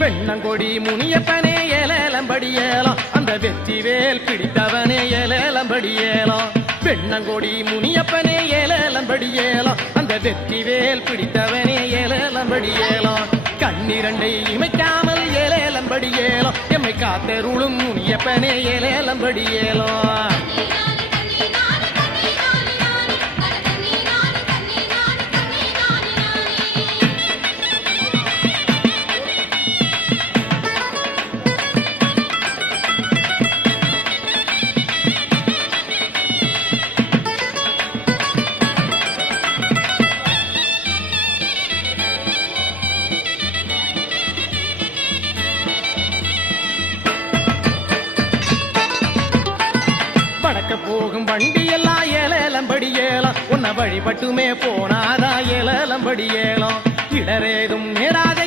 வெண்ணங்கொடி முனியப்பனே ஏலேலம்படி ஏலம் அந்த வெற்றிவேல் பிடித்தவனே ஏலேலம்படி ஏலம் வெண்ணங்கொடி முனியப்பனே ஏலேலம்படி ஏலம் அந்த வெற்றிவேல் பிடித்தவனே ஏலேலம்படி ஏலம் கண்ணிரண்டை இமைக்காமல் ஏலேலம்படி ஏலம் எம்மை காத்தருளும் முனியப்பனே ஏலேலம்படி ஏலம் போகும் வண்டி எல்லாம் ஏலேலம்படி ஏலம் உன்ன வழிபட்டுமே போனாதா ஏலேலம்படி ஏலம் இடரேதும் நேராத